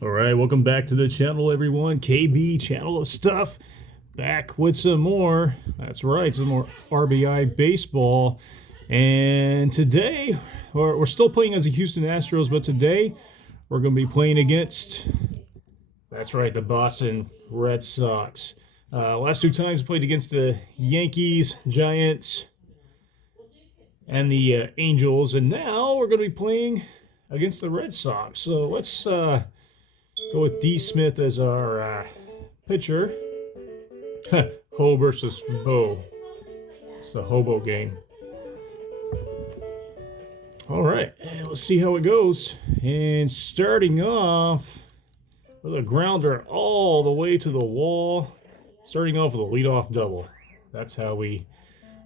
All right, welcome back to the channel, everyone. KB Channel of Stuff, back with some more. That's right, some more R.B.I. baseball. And today, we're still playing as the Houston Astros, but today we're going to be playing against, that's right, the Boston Redsox. Last two times played against the Yankees, Giants, and the Angels, and now we're going to be playing against the Red Sox. So let's go with D. Smith as our pitcher. Ho versus Bo. It's the hobo game. All right, and let's see how it goes. And starting off with a grounder all the way to the wall. Starting off with a leadoff double. That's how we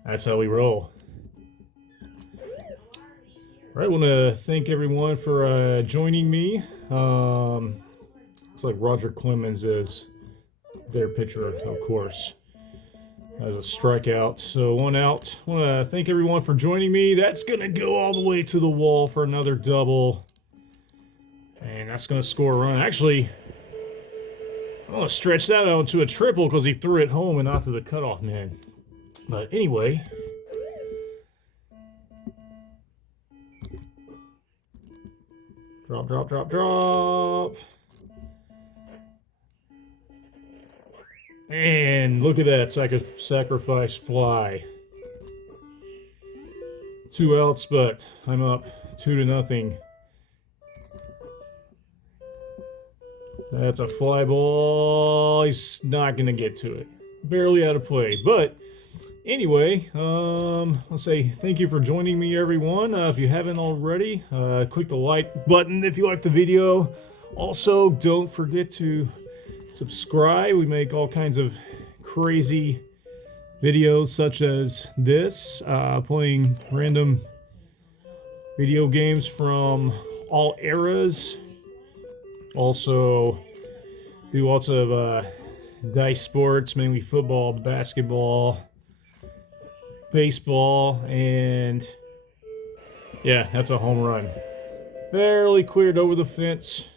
roll. All right, I want to thank everyone for joining me. Looks like Roger Clemens is their pitcher, of course. That was a strikeout, so one out. I want to thank everyone for joining me. That's going to go all the way to the wall for another double. And that's going to score a run. Actually, I'm going to stretch that out to a triple because he threw it home and not to the cutoff man. But anyway, drop. And look at that sacrifice fly. 2 outs, but I'm up 2-0. That's a fly ball. He's not going to get to it. Barely out of play. But anyway, I'll say thank you for joining me, everyone. If you haven't already, click the like button if you like the video. Also, don't forget to subscribe. We make all kinds of crazy videos such as this, playing random video games from all eras. Also do lots of dice sports, mainly football, basketball, baseball, and yeah, that's a home run. Barely cleared over the fence.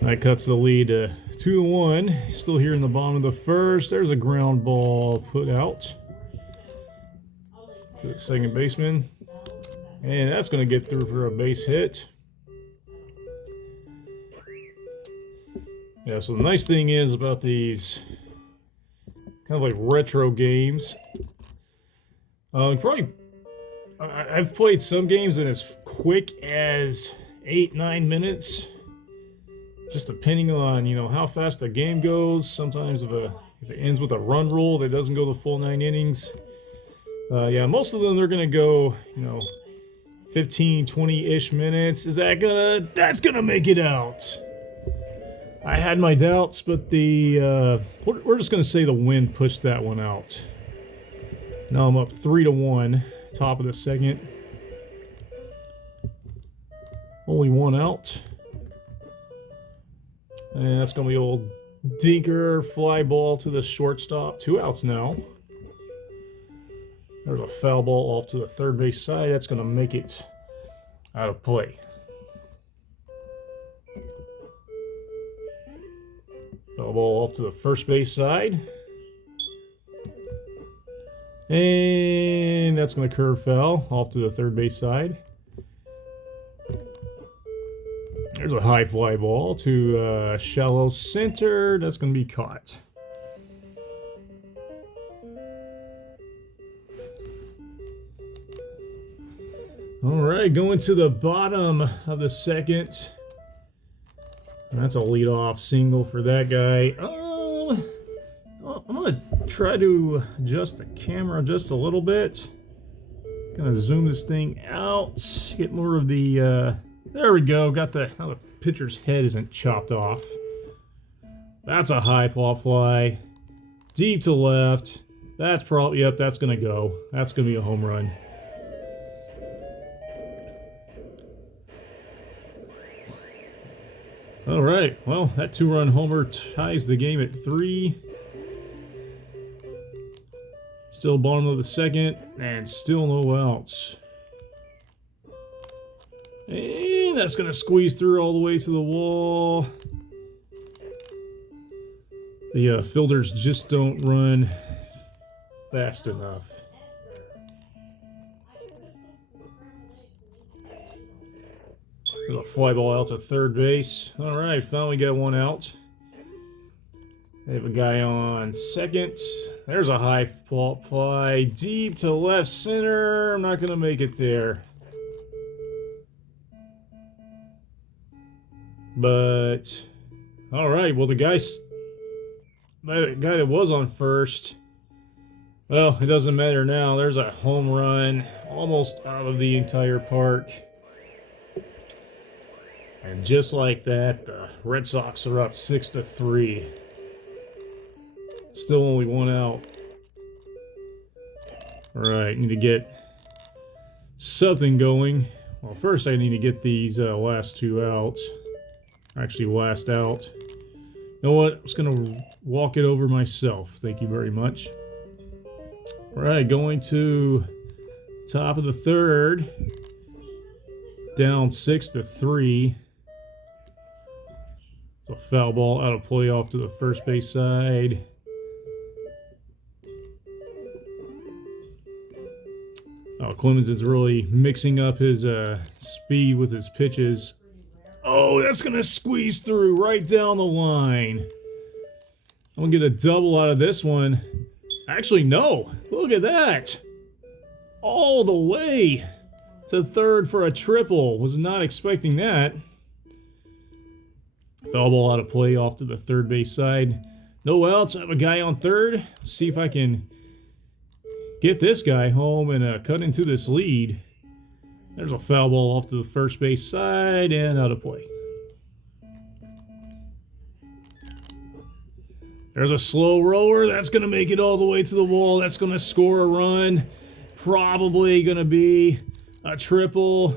That cuts the lead to 2-1. Still here in the bottom of the first. There's a ground ball put out to the second baseman. And that's going to get through for a base hit. Yeah, so the nice thing is about these kind of like retro games. I've played some games and it's quick as 8-9 minutes. Just depending on, how fast the game goes. Sometimes if it ends with a run rule that doesn't go the full 9 innings. Yeah, most of them they're gonna go, 15, 20-ish minutes. That's gonna make it out. I had my doubts, but we're just gonna say the wind pushed that one out. Now I'm up 3-1, top of the second. Only one out. And that's going to be old dinker fly ball to the shortstop. 2 outs now. There's a foul ball off to the third base side. That's going to make it out of play. Foul ball off to the first base side. And that's going to curve foul off to the third base side. There's a high fly ball to shallow center. That's going to be caught. All right, going to the bottom of the second. That's a leadoff single for that guy. I'm going to try to adjust the camera just a little bit. Going to zoom this thing out. Get more of the... there we go. Got now the pitcher's head isn't chopped off. That's a high ball fly. Deep to left. That's probably, yep, that's going to go. That's going to be a home run. All right. Well, that 2-run homer ties the game at 3. Still bottom of the second, and still no outs. And that's going to squeeze through all the way to the wall. The fielders just don't run fast enough. There's a fly ball out to third base. All right, finally got one out. They have a guy on second. There's a high fly deep to left center. I'm not going to make it there. But, all right, well, that guy that was on first, well, it doesn't matter now. There's a home run almost out of the entire park. And just like that, the Red Sox are up 6-3. Still only one out. All right, need to get something going. Well, first I need to get these last two outs. Actually, last out. You know what? I'm just going to walk it over myself. Thank you very much. All right, going to top of the third. Down 6-3. A foul ball out of play off to the first base side. Oh, Clemens is really mixing up his speed with his pitches. Oh, that's going to squeeze through right down the line. I'm going to get a double out of this one. Actually, no. Look at that. All the way to third for a triple. Was not expecting that. Foul ball out of play off to the third base side. No outs. I have a guy on third. Let's see if I can get this guy home and cut into this lead. There's a foul ball off to the first base side and out of play. There's a slow roller. That's going to make it all the way to the wall. That's going to score a run. Probably going to be a triple.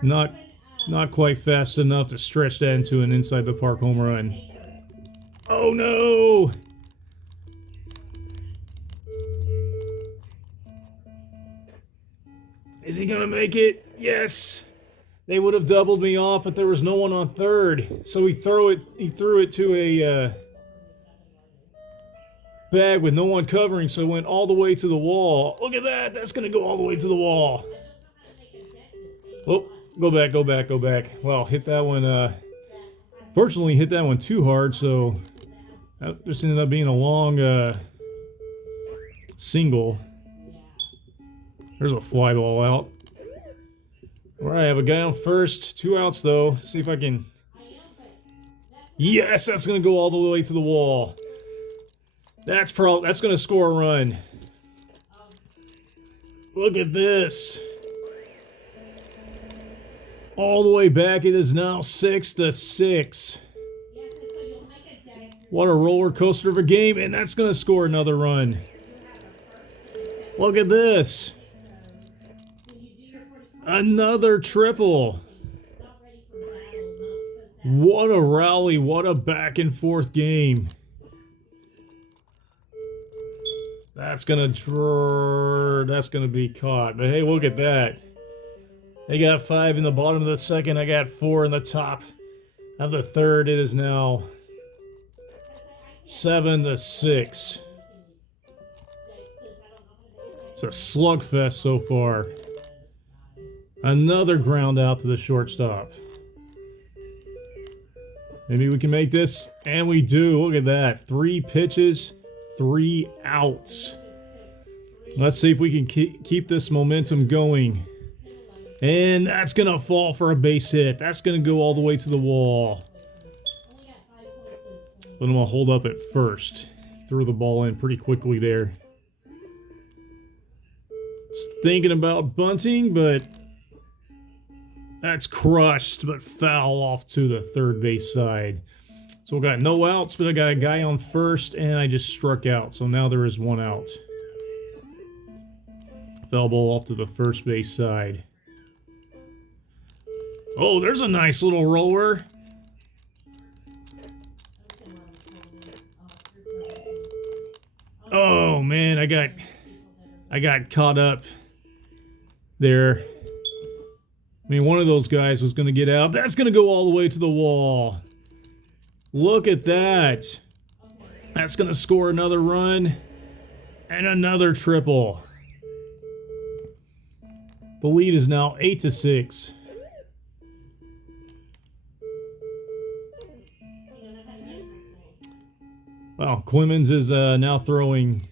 Not quite fast enough to stretch that into an inside the park home run. Oh no! Is he gonna make it? Yes! They would have doubled me off, but there was no one on third. So he threw it to a bag with no one covering, so it went all the way to the wall. Look at that! That's gonna go all the way to the wall. Oh, go back. Well, hit that one, fortunately hit that one too hard, so that just ended up being a long single. There's a fly ball out. All right, I have a guy on first. 2 outs, though. See if I can... Yes, that's going to go all the way to the wall. That's going to score a run. Look at this. All the way back, it is now 6-6. What a roller coaster of a game, and that's going to score another run. Look at this. Another triple. What a rally, what a back and forth game. That's gonna be caught. But hey, look at that. They got 5 in the bottom of the second. I got 4 in the top of the third. It is now 7-6. It's a slugfest so far. Another ground out to the shortstop. Maybe we can make this, and we do. Look at that. 3 pitches, 3 outs. Let's see if we can keep this momentum going. And that's going to fall for a base hit. That's going to go all the way to the wall. But I'm going to hold up at first. Threw the ball in pretty quickly there. Thinking about bunting, but that's crushed, but foul off to the third base side. So we got no outs, but I got a guy on first, and I just struck out. So now there is 1 out. Foul ball off to the first base side. Oh, there's a nice little roller. Oh man, I got caught up there. I mean, one of those guys was going to get out. That's going to go all the way to the wall. Look at that. That's going to score another run and another triple. The lead is now 8-6. Wow, Clemens is now throwing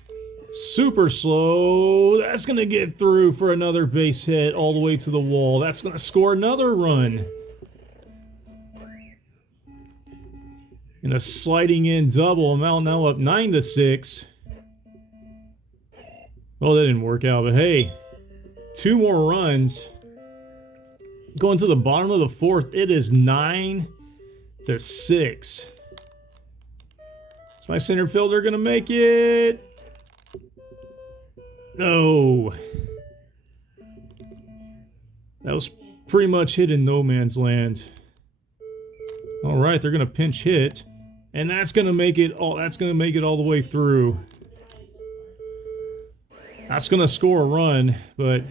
super slow. That's going to get through for another base hit all the way to the wall. That's going to score another run. And a sliding in double. Amount now up 9-6. Well, that didn't work out, but hey, 2 more runs. Going to the bottom of the 4th, it is 9-6. Is my center fielder going to make it? No. That was pretty much hit in no man's land. All right, they're going to pinch hit, and that's going to make it all. That's going to make it all the way through. That's going to score a run, but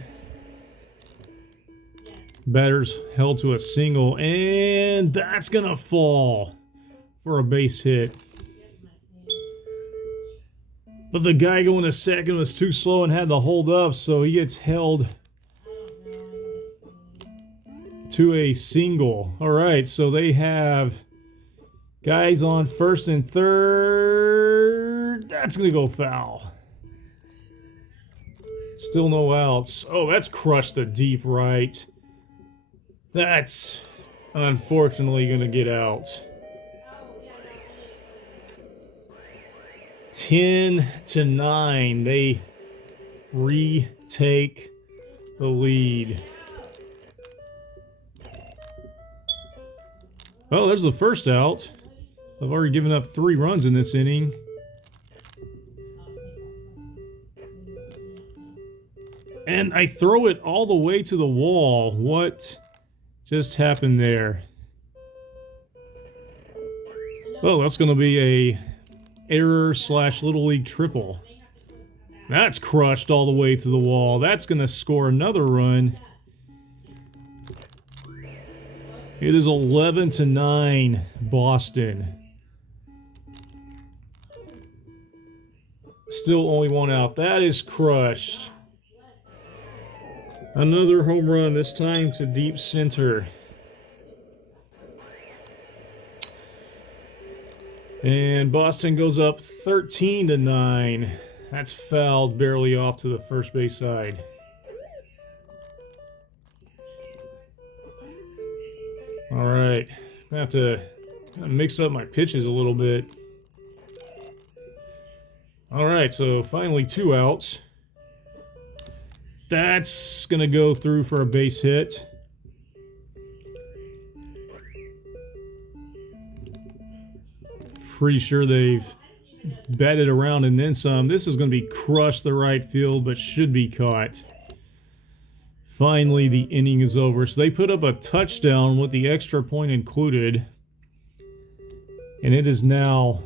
batter's held to a single, and that's going to fall for a base hit. But the guy going to second was too slow and had to hold up, so he gets held to a single. All right, so they have guys on first and third. That's going to go foul. Still no outs. Oh, that's crushed to deep right. That's unfortunately going to get out. 10-9. They retake the lead. Well, there's the first out. I've already given up 3 runs in this inning. And I throw it all the way to the wall. What just happened there? Well, that's going to be a error / Little League triple. That's crushed all the way to the wall. That's going to score another run. It is 11-9 Boston. Still only 1 out. That is crushed. Another home run, this time to deep center. And Boston goes up 13-9. That's fouled barely off to the first base side. All right, I have to kind of mix up my pitches a little bit. All right, so finally 2 outs. That's gonna go through for a base hit. Pretty sure they've batted around and then some. This is going to be crushed the right field, but should be caught. Finally, the inning is over. So they put up a touchdown with the extra point included. And it is now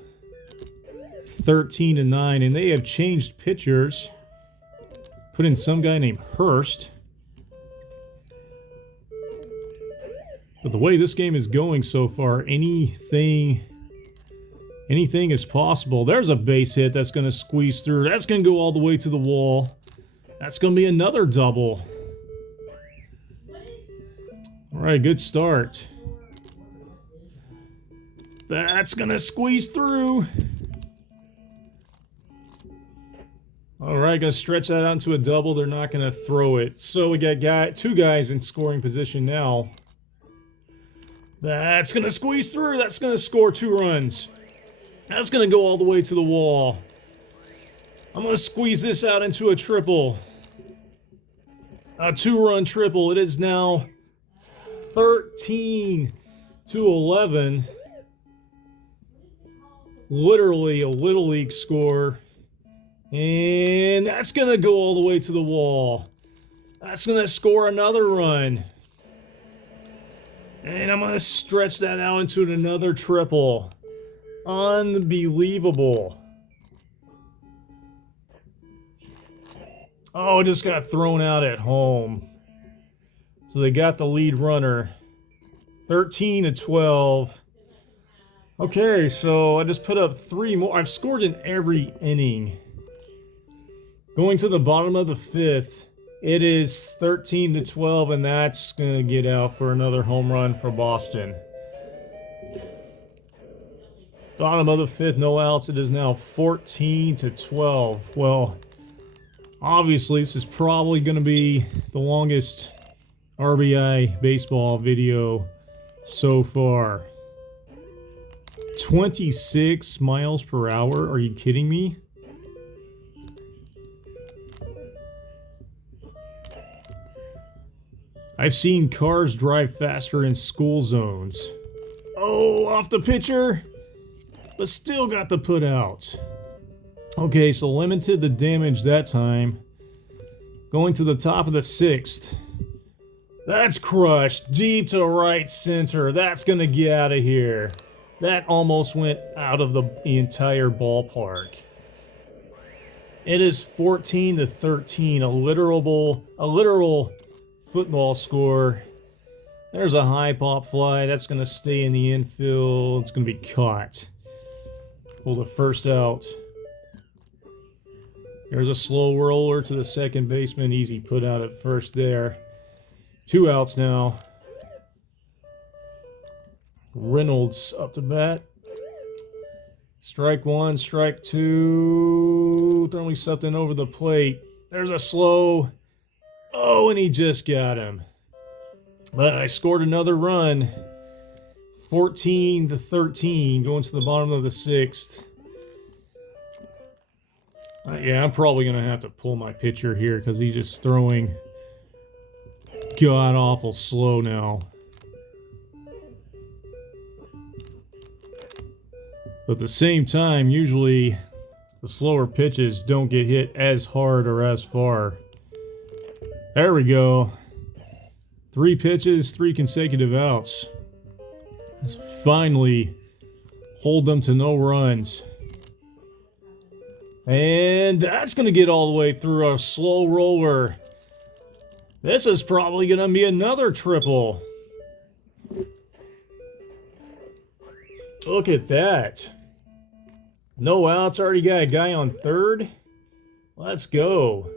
13-9. And they have changed pitchers. Put in some guy named Hurst. But the way this game is going so far, anything is possible. There's a base hit that's going to squeeze through. That's going to go all the way to the wall. That's going to be another double. All right, good start. That's going to squeeze through. All right, going to stretch that out into a double. They're not going to throw it. So we got 2 guys in scoring position now. That's going to squeeze through. That's going to score 2 runs. That's going to go all the way to the wall. I'm going to squeeze this out into a triple. A 2-run triple. It is now 13-11. Literally a Little League score. And that's going to go all the way to the wall. That's going to score another run. And I'm going to stretch that out into another triple. Unbelievable. Oh, it just got thrown out at home. So they got the lead runner. 13-12. Okay, so I just put up 3 more. I've scored in every inning. Going to the bottom of the 5th, it is 13-12, and that's going to get out for another home run for Boston. Bottom of the 5th, no outs. It is now 14-12. Well, obviously, this is probably going to be the longest R.B.I. baseball video so far. 26 miles per hour? Are you kidding me? I've seen cars drive faster in school zones. Oh, off the pitcher, but still got the put out. Okay, so limited the damage that time. Going to the top of the 6th. That's crushed deep to right center. That's going to get out of here. That almost went out of the entire ballpark. It is 14-13, a literal football score. There's a high pop fly. That's going to stay in the infield. It's going to be caught. Pull the first out. There's a slow roller to the second baseman. Easy put out at first there. 2 outs now. Reynolds up to bat. Strike 1, strike 2. Throwing something over the plate. There's a slow. Oh, and he just got him. But I scored another run. 14-13, going to the bottom of the 6th. Yeah, I'm probably going to have to pull my pitcher here because he's just throwing god-awful slow now. But at the same time, usually the slower pitches don't get hit as hard or as far. There we go. 3 pitches, 3 consecutive outs. Let's finally hold them to no runs. And that's going to get all the way through a slow roller. This is probably going to be another triple. Look at that. No outs, already got a guy on third. Let's go.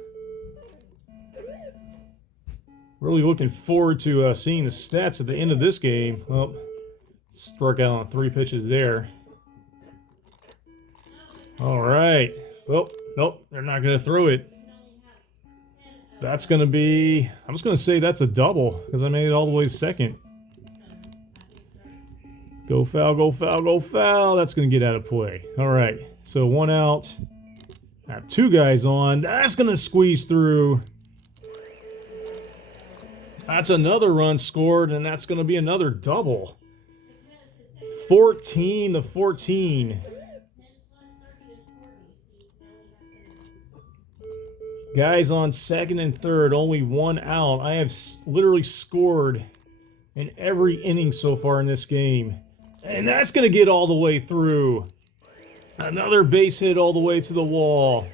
Really looking forward to seeing the stats at the end of this game. Well, struck out on 3 pitches there. All right. Well, nope, they're not going to throw it. That's going to be... I'm just going to say that's a double because I made it all the way to second. Go foul, go foul, go foul. That's going to get out of play. All right, so 1 out. I have 2 guys on. That's going to squeeze through. That's another run scored, and that's going to be another double. 14-14. Guys on second and third, only 1 out. I have literally scored in every inning so far in this game. And that's going to get all the way through. Another base hit all the way to the wall.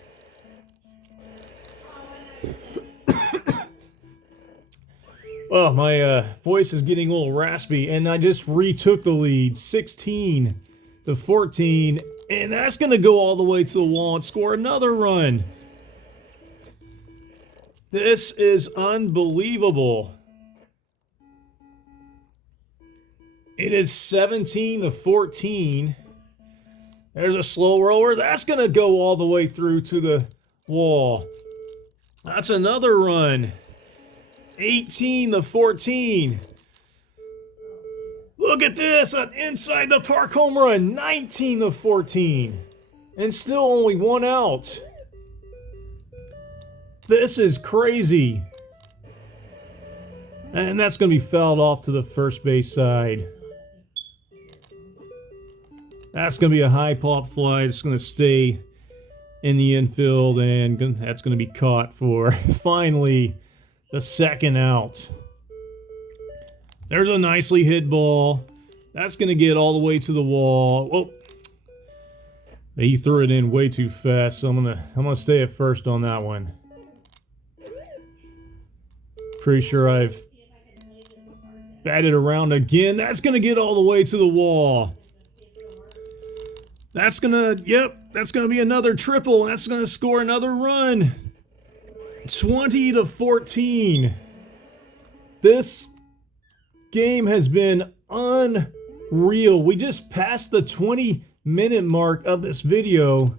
Oh, my voice is getting a little raspy, and I just retook the lead, 16-14, and that's going to go all the way to the wall and score another run. This is unbelievable. It is 17-14. There's a slow roller. That's going to go all the way through to the wall. That's another run. 18-14. Look at this, an inside the park home run, 19-14. And still only 1 out. This is crazy. And that's going to be fouled off to the first base side. That's going to be a high pop fly. It's going to stay in the infield, and that's going to be caught for finally the 2nd out. There's a nicely hit ball. That's going to get all the way to the wall. Whoa. He threw it in way too fast, so I'm gonna stay at first on that one. Pretty sure I've Bat it around again. That's going to get all the way to the wall. That's going to, yep, that's going to be another triple. That's going to score another run. 20-14. This game has been unreal. We just passed the 20-minute mark of this video.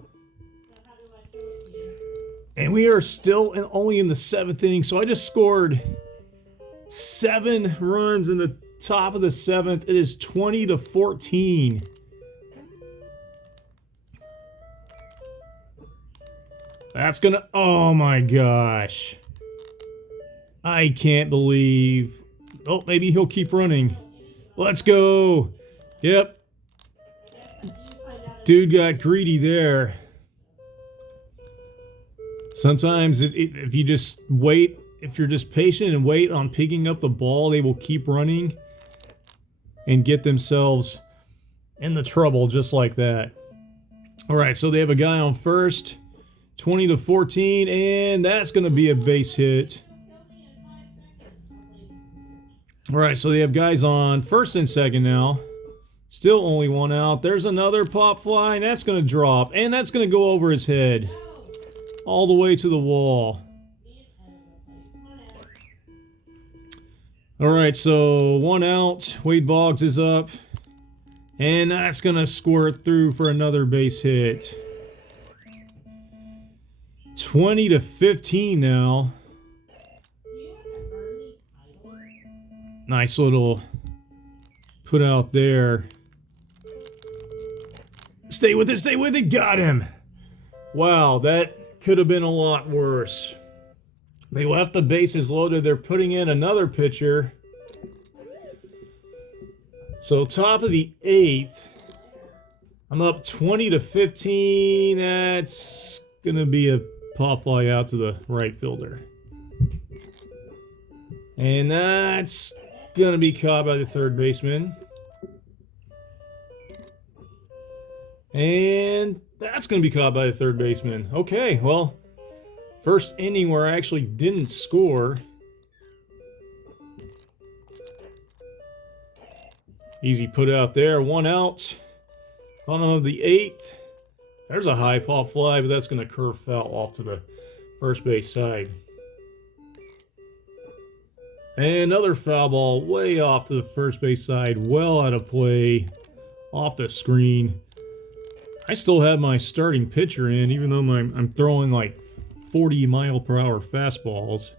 And we are still only in the 7th inning. So I just scored 7 runs in the top of the 7th. It is 20-14. That's gonna, oh my gosh. I can't believe, oh, maybe he'll keep running. Let's go. Yep. Dude got greedy there. Sometimes if you just wait, if you're just patient and wait on picking up the ball, they will keep running and get themselves into trouble just like that. All right, so they have a guy on first, 20-14, and that's going to be a base hit. All right, so they have guys on first and second now. Still only one out. There's another pop fly, and that's going to drop, and that's going to go over his head all the way to the wall. All right, so 1 out. Wade Boggs is up, and that's going to squirt through for another base hit. 20-15 now. Nice little put out there. Stay with it, got him. Wow, that could have been a lot worse. They left the bases loaded. They're putting in another pitcher. So top of the 8th. I'm up 20-15. That's gonna be a pop fly out to the right fielder. And that's gonna be caught by the third baseman. And that's gonna be caught by the third baseman. Okay, well, first inning where I actually didn't score. Easy put out there, 1 out. Bottom of the 8th. There's a high pop fly, but that's going to curve foul off to the first base side. And another foul ball way off to the first base side, well out of play, off the screen. I still have my starting pitcher in, even though I'm throwing like 40-mile-per-hour fastballs.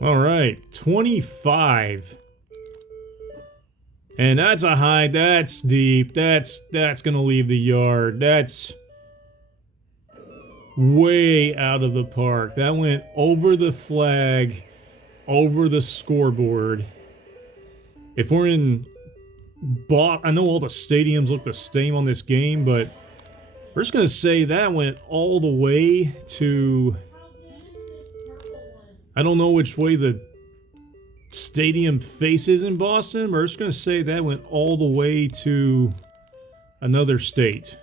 All right, 25. And that's a high, that's deep, that's gonna leave the yard. That's way out of the park. That went over the flag, over the scoreboard. If we're in I know all the stadiums look the same on this game, but we're just gonna say that went all the way to, I don't know which way the stadium faces in Boston. We're just going to say that went all the way to another state.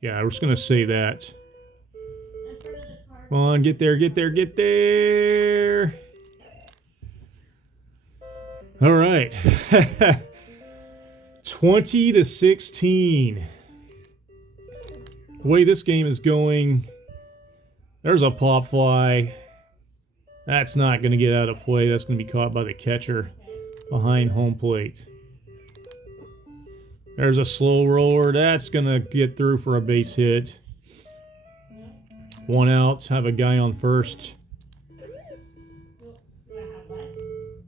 Yeah, we're just going to say that. Come on, get there, get there, get there. All right. 20-16. The way this game is going, there's a pop fly. That's not going to get out of play. That's going to be caught by the catcher behind home plate. There's a slow roller. That's going to get through for a base hit. 1 out. Have a guy on first.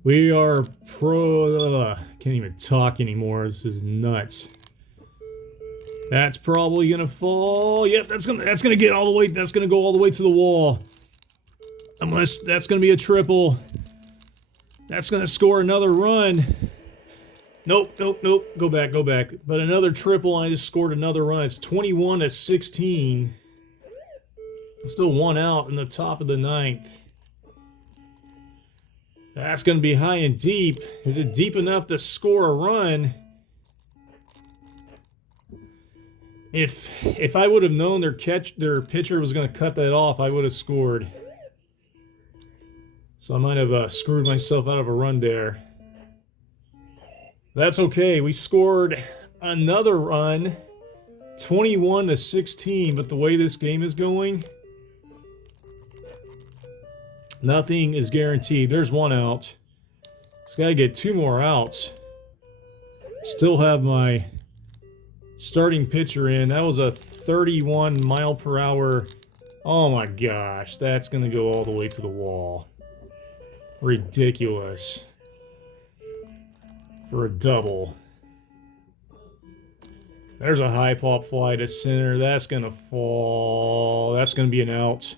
We are can't even talk anymore. This is nuts. That's probably going to fall. Yep, that's gonna get all the way. That's going to go all the way to the wall. Unless that's going to be a triple. That's going to score another run. Nope, nope, nope. Go back, go back. But another triple, and I just scored another run. It's 21-16. Still 1 out in the top of the 9th. That's going to be high and deep. Is it deep enough to score a run? If I would have known their pitcher was going to cut that off, I would have scored. So I might have screwed myself out of a run there. That's okay. We scored another run, 21-16. But the way this game is going, nothing is guaranteed. There's one out. Just got to get 2 more outs. Still have my starting pitcher in. That was a 31 mile per hour. Oh my gosh, that's going to go all the way to the wall. Ridiculous. For a double. There's a high pop fly to center. That's going to fall. That's going to be an out.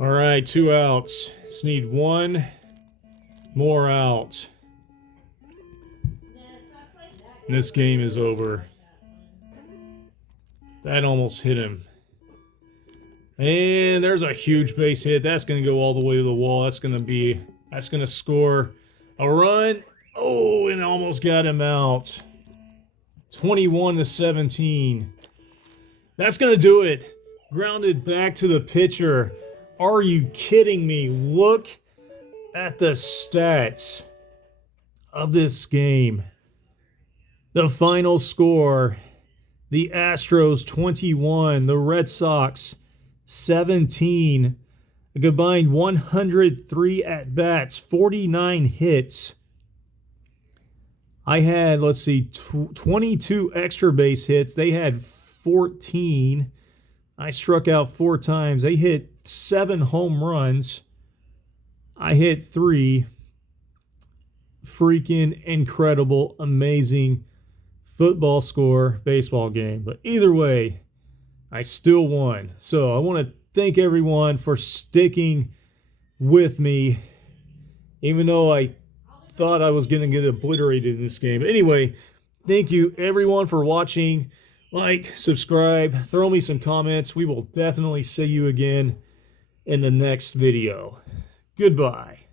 All right, 2 outs. Just need 1 more out. And this game is over. That almost hit him. And there's a huge base hit. That's going to go all the way to the wall. That's going to score a run. Oh, and almost got him out. 21-17. That's going to do it. Grounded back to the pitcher. Are you kidding me? Look at the stats of this game. The final score, the Astros 21, the Red Sox 17, a combined 103 at-bats, 49 hits. I had, 22 extra base hits. They had 14. I struck out 4 times. They hit 7 home runs. I hit 3. Freaking incredible, amazing football score, baseball game. But either way, I still won. So I want to thank everyone for sticking with me, even though I thought I was going to get obliterated in this game. But anyway, thank you everyone for watching. Like, subscribe, throw me some comments. We will definitely see you again in the next video. Goodbye.